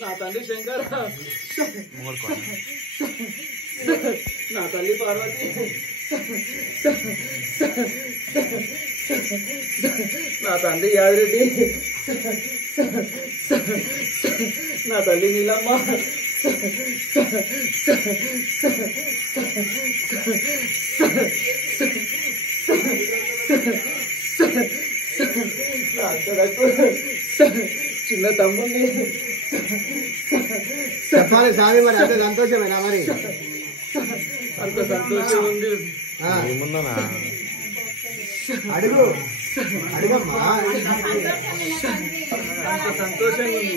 నా తండ్రి శంకర, నా తల్లి పార్వతి, నా తండ్రి యాదిరెడ్డి, నా తల్లి నీలమ్మ, నా అక్కడకు చిన్న తమ్ముడిని. చెప్పాలి స్వామి, మరి అంత సంతోషమేనా? మరి అంత సంతోషం ఉంది. అడుగు అడుగమ్మా. అంత సంతోషంగా ఉంది.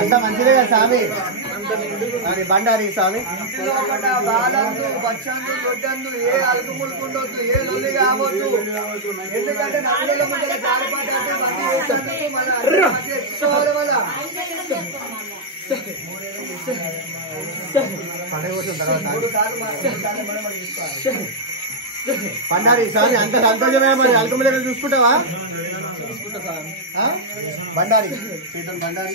అంత మంచిదే కదా స్వామి. అంత నిండుగా అది బండారి స్వామి. బాలందు బచ్చందు దొడ్డందు ఏ అలుగు ములుకుండొద్దు, ఏ లొల్లి కావద్దు. ఎందుకంటే నలుగుల ముందర జారిపాటు అంటే మంది చేసేందుకు మన చేసుకోవాలి వల్ల బండారి స్వామి అంత సంతోషమే. మరి అల్కమ్మ దగ్గర చూసుకుంటావా? బండారి చేద్దాం. బండారి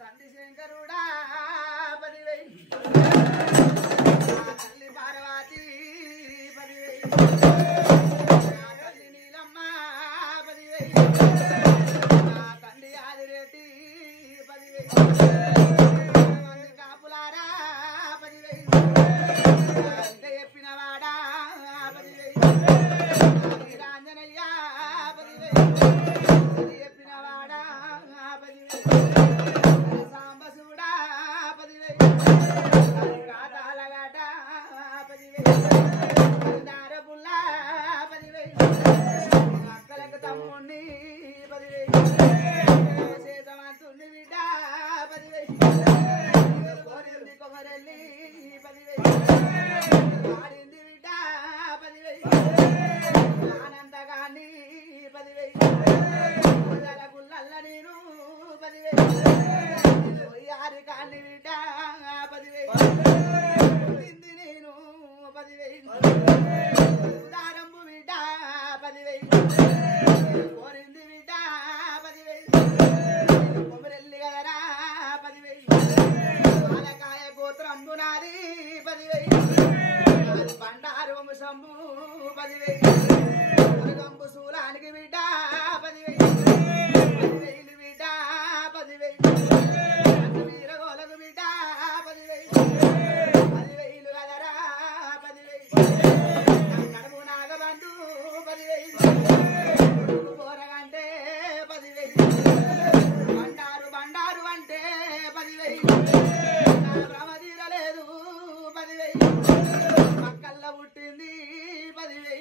తండ్రి శంకరుడా పదివై, తల్లి పార్వతి పదివై, తల్లి నీలమ్మ పదివై, తండ్రి ఆదిరెడ్డి పదివై, కాపులారా పదివై, చెప్పిన వాడా పదివై, రాంజనయ్య పదివై, చెప్పిన వాడా పదివై, సాంబశివుడా పదివై, కాతాలగాట పదివై, దారబుల్లా పదివై, అక్కలకు తమ్ముణ్ణి పదివై, చేతమంతుని బిడ్డ పదివై, కోరింది కొమరెల్లి పదివై, ఆడింది బిడ్డ పదివై, ఆనందగాన్ని పదివై, గుల్లల్ల నేను పదివై, యారి కాన్ని బిడ్డ పదివై, తింది నేను పదివై, దారంబు బిడ్డ పదివై, కోరింది బిడ్డ పదివై, కొమరెల్లి గదరా పదివై, పాలకాయ గోత్రంబు నాది పదివై, బండారు వంశంబు పదివై, మురుగంబు శూలానికి బిడ్డ పదివై, పదివేలు బిడ్డ పదివై, వీరగోలకు బిడ్డ పదివై, పదివేలు గదరా పదివై, కడుపు నాగబండు పదివై, పోరగంటే పదివై, బండారు బండారు అంటే పదివై, భ్రమ తీరలేదు పదివై, పక్కల్లో పుట్టింది పదివై,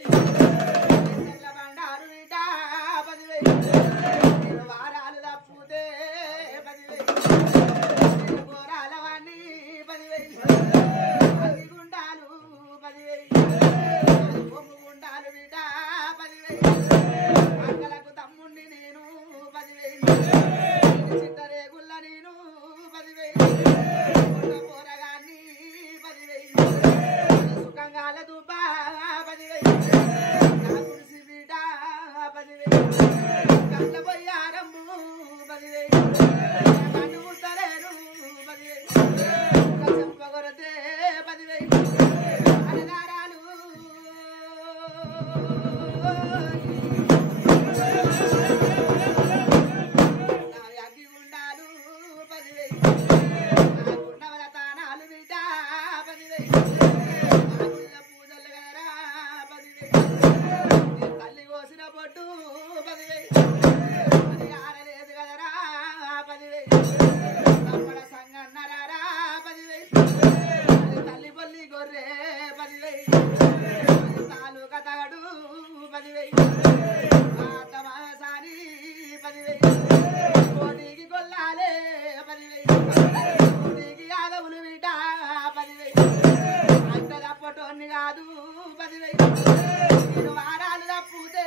నేను వారాలు తప్పుతే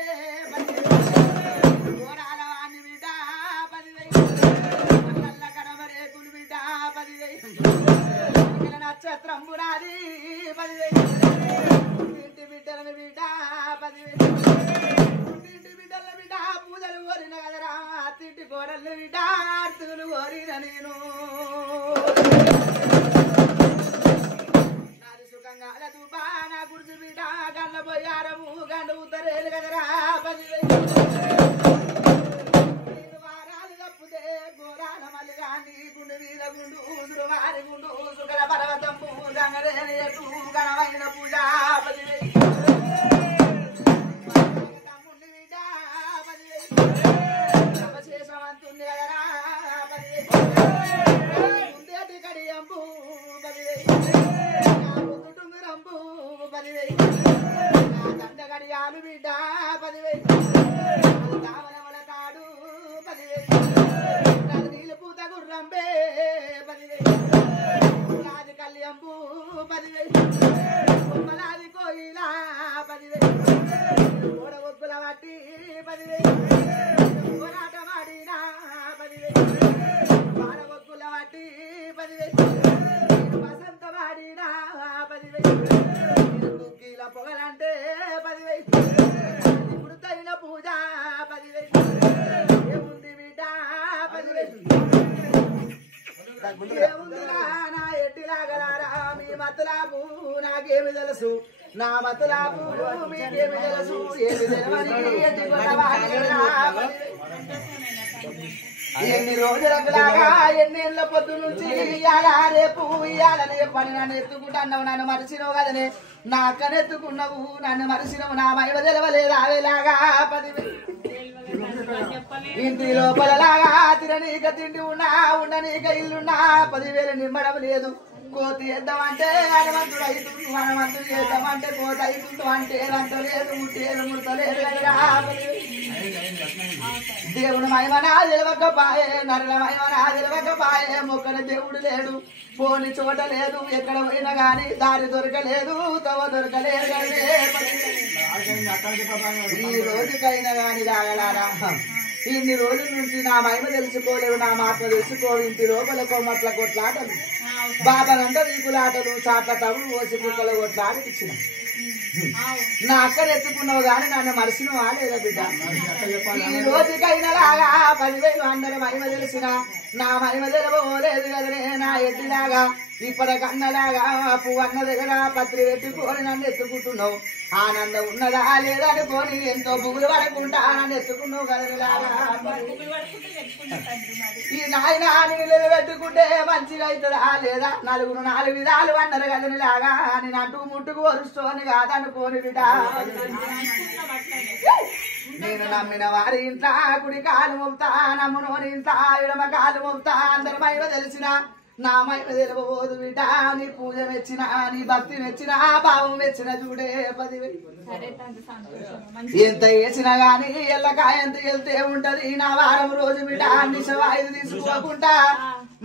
10,000 గోరాల వాణి బిడ్డ 10,000 కళ్ళ కడమరేకులు బిడ్డ 10,000 నక్షత్రం పునాది 10,000 ఇంటి బిడ్డలను బిడ్డ 10,000 ఇంటి బిడ్డల బిడ్డ పూజలు కోరిన కదరా తింటి గోడలు బిడ్డ ఆర్తులు కోరిన నేను నాది సుఖంగా దుబా నా గుర్తు బిడ్డ గండ పోయారము గండ ఉత్తరేలు కదరా 10,000 వారాలు తప్పుతే గోరాల మల్లిగా నీ గుండు మీద గుండు ఊసురు వారి గుండు సుగల పర్వతం గంగరేని ఎటు గణమైన పూజ 10,000 తమ్ముండి బిడ్డ 10,000 శేషవంతుంది కదరా 10,000 ముందేటి కడియంపు 10,000 టుంగురంపు 10,000 దండ గడియాలు బిడ్డ 10,000 కావలమల కాడు 10,000 నీళ్ళు పూత గుర్రంబే 10,000 రాజు కళ్యంపు 10,000 ఉమ్మలాది కోయిలా 10,000 ఓడ ఒగ్గుల వట్టి 10,000 పోరాట వాడినా 10,000 వాడ ఒగ్గుల వట్టి 10,000 వసంత వాడినా 10,000 కుక్కీల పొగలంటే 10,000 ఇప్పుడు తగిన పూజ 10,000 ఏముంది బిడ్డ 10,000 ఏముందిరా నా ఎట్టిలాగలారా మీ మతలాపు నాకేమి తెలుసు నా మతలాపు మీకేమి తెలుసు ఏమి తెలవని ఎట్టి కొట్టవాడిరా 10,000 ఎన్ని రోజులకు లాగా ఎన్నేళ్ళ పొద్దు నుంచి ఇయాల రేపు ఇయాలనే పని నన్ను ఎత్తుకుంటున్నావు నన్ను మరిచినవు కదనే నా అక్కనెత్తుకున్నావు నన్ను మరిచినవు నా మైవ తెలవలేదు అవేలాగా 10,000 ఇంటి లోపల లాగా తిననీక తిండి ఉన్నా ఉండనీక ఇల్లున్నా 10,000 నిమ్మడం లేదు కోతి వేద్దామంటే హనుమంతుడు అవుతుంది హనుమంతుడు చేద్దామంటే కోతి అవుతుంది అంటే అంత లేదు ముట్టేరు ముడతలేదు కదరా 10,000 దేవుని మహిమనా తెలవకపాయే నరుల మహిమనా తెలవకపాయే మొక్కని దేవుడు లేడు పోని చోట లేదు ఎక్కడ పోయినా గాని దారి దొరకలేదు తవ దొరకలేదు కదే 10,000 ఈ రోజుకైనా గాని రాగలారా ఇన్ని రోజుల నుంచి నా మహిమ తెలుసుకోలేవు నా మాత్ర తెలుసుకోవు ఇంటి లోపల కొమ్మట్ల కొట్లాటలు బాబానంట వీకులాటలు చాట్ల తవుడు పోసి కుక్కలు కొట్లాడి ఇచ్చిన నా అక్కడ ఎత్తుకున్నావు గాని నన్ను మరిచినవా లేదా బిడ్డ ఈ రోజుకైనా లాగా 10,000 అందరి మహిమ తెలిసిన నా మహిమ తెలవలేదు కదనే నా ఎట్టిలాగా ఇప్పటికన్నలాగా పువ్వన్న దగ్గర పత్రి పెట్టుకొని నన్ను ఎత్తుకుంటున్నావు ఆనందం ఉన్నదా లేదనుకొని ఎంతో పువ్వులు పడకుండా నన్ను ఎత్తుకున్నావు కదలాగా ఈ నాయన నీళ్ళు పెట్టుకుంటే మంచిగా అవుతుందా లేదా నలుగురు 4 విధాలు అన్నారు కదనిలాగా నేను అటు ముట్టుకు వరుస్తోని కాదనుకోని బిడ్డ నేను నమ్మిన వారి ఇంట్లో కుడి కాలు మోపుతా నమ్మునోని ఇంట్లో ఎడమ కాలు మోపుతా అందరి మహిమ తెలిసిన నా మహిమ తెలవబోదు బిడ్డ నీ పూజ మెచ్చిన నీ భక్తి మెచ్చిన భావం మెచ్చిన చూడే 10,000 ఎంత వేసినా గాని ఎల్లకాయ ఎంత వెళ్తే ఉంటది నా వారం రోజు బిడ్డ నిశవాయుధు తీసుకోకుండా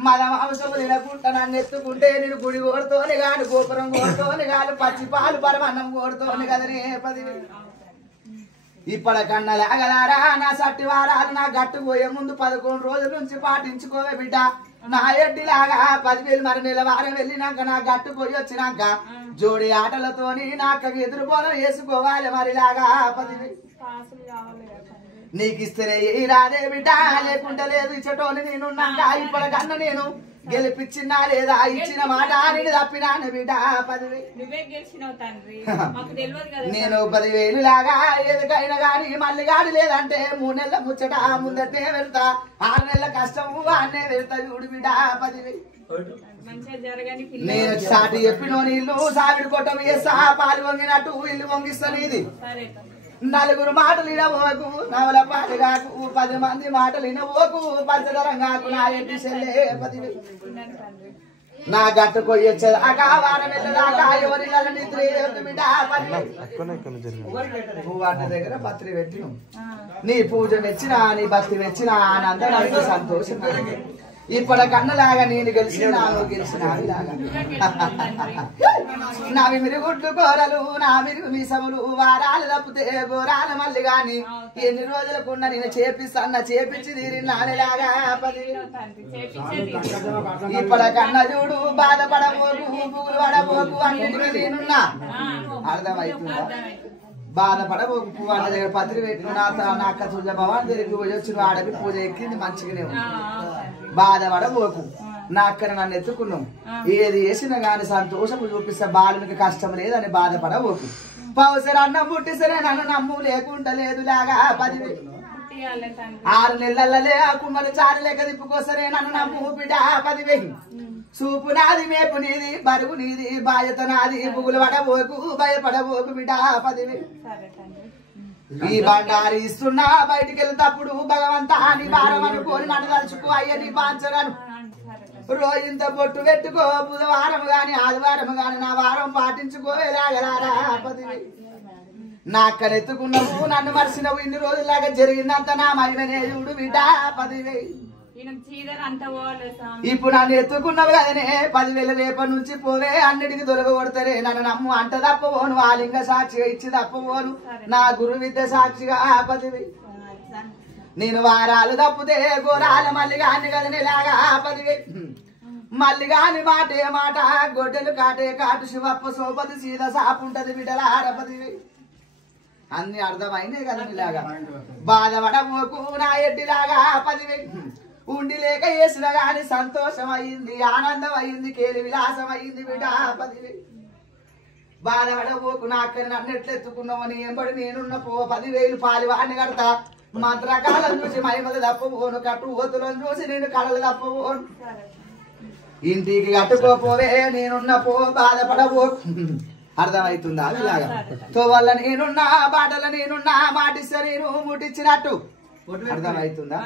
మదం అవసరం తినకుండా నన్ను ఎత్తుకుంటే నేను గుడి కోడుతోని గాడు గోపురం కోడుతోని గాడు పచ్చి పాలు పరమన్నం కోడుతోని కదనే 10,000 ఇప్పటికన్నా లాగలారా నా సట్టి వారాలు నా గట్టు పోయే ముందు 11 రోజుల నుంచి పాటించుకోవే బిడ్డ నా ఎడ్డిలాగా 10,000 మరి నెల వారం వెళ్ళినాక నా గట్టు పోయి వచ్చినాక జోడి ఆటలతోని నాకు ఎదురుపోల వేసుకోవాలి మరిలాగా 10,000 నీకు ఇస్తేనే రాదే బిడ్డ లేకుంటే లేదు ఇచ్చటోని నేనున్నాక ఇప్పటికన్నా నేను గెలిపించినా లేదా ఇచ్చిన మాట నేను తప్పినాను బిడ్డ 10,000 నేను 10,000 లాగా ఎదుకైనా గాని మళ్ళీ గాడి లేదంటే 3 నెలల ముచ్చట ముందటే వెళ్తా 6 నెలల కష్టము అన్నే వెళ్తా చూడు బిడ్డ 10,000 నేను సాటి చెప్పిన ఇల్లు సావిడి కొట్టం వేస్తా పాలు వంగినట్టు ఇల్లు వంగిస్తాను ఇది నలుగురు మాటలు వినబోకు నవల పాటు కాకు 10 మంది మాటలు వినబోకు పంచదరం కాకు నా ఎట్టి చెల్లే 10,000 నా గట్టు కొయ్యొచ్చేదాకా వారం వెళ్ళదాకా ఎవరి నిద్ర బిడ్డ 10,000 వాటి దగ్గర పత్రి పెట్టిన నీ పూజ మెచ్చిన నీ భక్తి మెచ్చిన ఆనందం నాకు సంతోషం ఇప్పటి కన్నలాగా నేను గెలిచిన గెలిచిన నా మిరుగుడ్లు కూరలు నా మిరుగు మీసములు వారాలు తప్పితే గోరాల మళ్ళీ గాని ఎన్ని రోజులకున్నా నేను చేపిస్తాన్న చేపించి తీరినానేలాగా ఇప్పటి కన్న చూడు బాధపడబోకు పువ్వులు పడబోకు అన్నింటికి నేనున్నా అర్థమవుతుందా బాధపడబోకు పువ్వు అన్న దగ్గర పత్రి పెట్టుకున్నా నా అక్క తుజ భవాన్ దగ్గరికి పోయి వచ్చిన ఆడకి పూజ ఎక్కింది మంచిగానే ఉంది బాధపడబోకు నా అక్కడ నన్ను ఎత్తుకున్నాం ఏది వేసినా గాని సంతోషము చూపిస్తే బాలునికి కష్టం లేదని బాధపడబోకు పౌసర అన్నం పుట్టిసరే నన్ను నమ్ము లేకుండా లేదు లాగా 10,000 6 నెలలే ఆ కుమ్మలు చారు లెక్క తిప్పుకోసరే నన్ను నమ్ము బిడ్డ 10,000 చూపు నాది మేపు నీది బరువు నీది బాధ్యత నాది పువ్వులు పడబోకు భయపడబోకు బిడ్డ 10,000 ఈ బండారి ఇస్తున్నా బయటికి వెళ్తప్పుడు భగవంతా నీ భారం అనుకోని నన్ను తలుచుకో అయ్య నీ పాంచరాను రోజంత బొట్టు పెట్టుకో బుధవారం గాని ఆదివారం గాని నా వారం పాటించుకోవేలాగలారా 10,000 నా అక్కనెత్తుకున్నావు నన్ను మరిసినవు ఇన్ని రోజులాగా జరిగిందంత నా మహిమనే చూడు బిడ్డ 10,000 ఇప్పుడు నన్ను ఎత్తుకున్నావు కదనే 10,000 రేపటి నుంచి పోవే అన్నిటికి తొలగొడతారే నన్ను నమ్ము అంట తప్పబోను ఆ లింగ సాక్షిగా ఇచ్చి తప్పబోను నా గురు విద్య సాక్షిగా 10,000 నేను వారాలు తప్పితే గోరాల మల్లిగాని కదనేలాగా 10,000 మల్లిగాని మాటే మాట గొడ్డలు కాటే కాటు శివప్ప సోపతి సీద సాపుంటది బిడ్డలార 10,000 అన్ని అర్థమైందే కదా ఇలాగా బాధపడబోకు నా ఎడ్డిలాగా 10,000 ఉండి లేక వేసిన గాని సంతోషం అయింది ఆనందం అయింది కేలి విలాసం అయింది బిడ్డ 10,000 బాధపడబోకు నా అక్కడ నన్ను ఎట్లెత్తుకున్నామని ఎంబడి నేనున్న 10,000 పాలివాడిని కడతా మంత్రకాలం చూసి మహిమలు తప్పబోను కట్టు ఓతులను చూసి నేను కళలు తప్పబోను ఇంటికి కట్టుకోపోవే నేనున్న బాధపడబోకు అర్థమవుతుందా అలాగా తో వల్ల నేనున్నా బాటల నేనున్నా మాటిస్తే నేను ముట్టించినట్టు అర్థమవుతుందా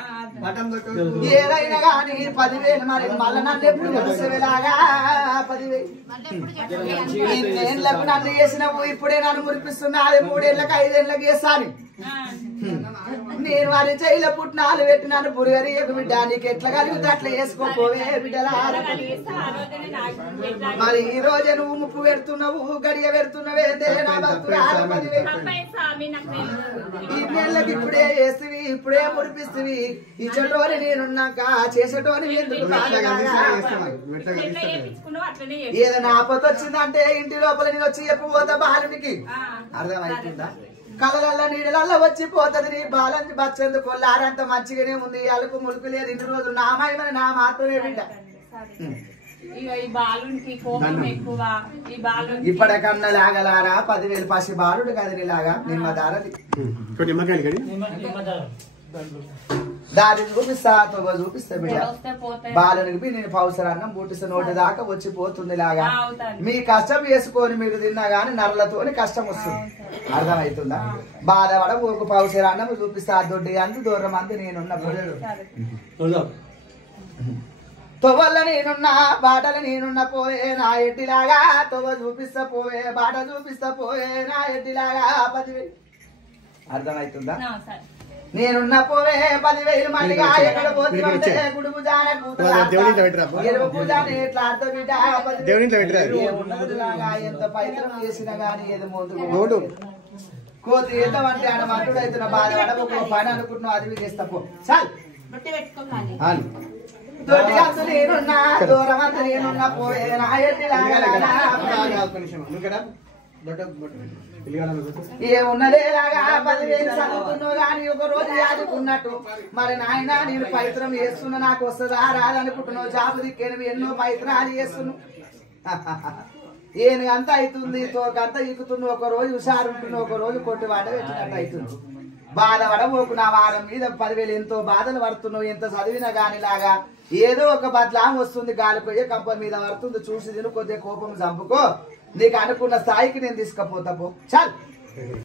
ఏదైనా గాని 10,000 మరి మళ్ళీ నన్ను ఎప్పుడు కలిసేలాగా 10,000 ఇన్నేళ్లకు నన్ను వేసినవు ఇప్పుడే నన్ను మురిపిస్తున్నా 3 ఏళ్ళకి 5 ఏళ్ళకి వేస్తాను నేను వారి చైలో పుట్టినాలు పెట్టినాను పురుగరియకు బిడ్డ నీకు ఎట్లా కలిగితే అట్లా వేసుకోపోవే బిడ్డలా మరి ఈ రోజే నువ్వు ముప్పు పెడుతున్నావు గడియ పెడుతున్నావే నా భక్తులు 10,000 ఇన్నేళ్ళకి ఇప్పుడే వేస్తువి ఇప్పుడే మురిపిస్తువి ఇచ్చటోని నేనున్నాక చేసేటోని ఎందుకు ఏదైనా ఆపత వచ్చిందంటే ఇంటి లోపల నేను వచ్చి చెప్పిపోతా బాలునికి అర్థమవుతుందా కళ్ళల్లో నీళ్ళల్లో వచ్చిపోతుంది నీ బాలని బచ్చేందుకు కొల్లారంత మంచిగానే ఉంది అలుకు ములుకు లేదు ఇన్ని రోజులు నా మహిమని నా మాత్రమే బిడ్డ ఇప్పటికన్నా లాగలారా 10,000 పసి బాలుడు కదిలిలాగా నిమ్మ దారది దారి చూపిస్తా తొగ చూపిస్తా బిడ్డ బాలునికి నేను పౌసరాన్నం బూటిస్తా నోటి దాకా వచ్చిపోతుంది లాగా మీ కష్టం చేసుకొని మీరు తిన్నా గాని నరలతోని కష్టం వస్తుంది అర్థమవుతుందా బాధపడ ఒక పౌసరాన్నం చూపిస్తా దొడ్డి అందు దూరం అంది నేనున్న తొవ్వల్ల నేనున్నా బాటలు నేనున్న పోయే నా ఎడ్డిలాగా తొవ్వ చూపిస్తా పోయే బాట చూపిస్తా పోయే నా ఎడ్డిలాగా 10,000 అర్థమవుతుందా నేనున్న పోవే 10,000 మళ్ళీగా ఎక్కడ పోతే గుడుపు జాన ఎంత పైతరం చేసినా గానీ ఏదో ముందు కోతి ఏద్దామంటే ఆడ మంటుడు అవుతున్న బాధ ఒక పని అనుకుంటున్నావు అది చేస్తా పో చాలు నేనున్నా దూరం అంతా నేనున్నా పోయే నా ఏమున్నదేలాగా 10,000 చదువుకున్నావు గాని ఒక రోజు యాదుకున్నట్టు మరి నాయన నేను పైత్రం చేస్తున్నా నాకు వస్తుందా రాదనుకుంటున్నావు జాబు దిక్కేను ఎన్నో పైత్రాలు చేస్తున్నావు ఏనుగంతా అవుతుంది తోకంతా ఎక్కుతున్నావు ఒక రోజు హుషారు ఉంటున్నావు ఒక రోజు కొట్టి వాడ పెట్టినట్టు అవుతుంది బాధపడబోకు నా వారం మీద 10,000 ఎంతో బాధలు పడుతున్నావు ఎంత చదివినా గాని లాగా ఏదో ఒక బదలాం వస్తుంది గాలిపోయే కంప మీద పడుతుంది చూసి తిను కొద్దిగా కోపం చంపుకో నీకు అనుకున్న స్థాయికి నేను తీసుకుపోతా పో చాలు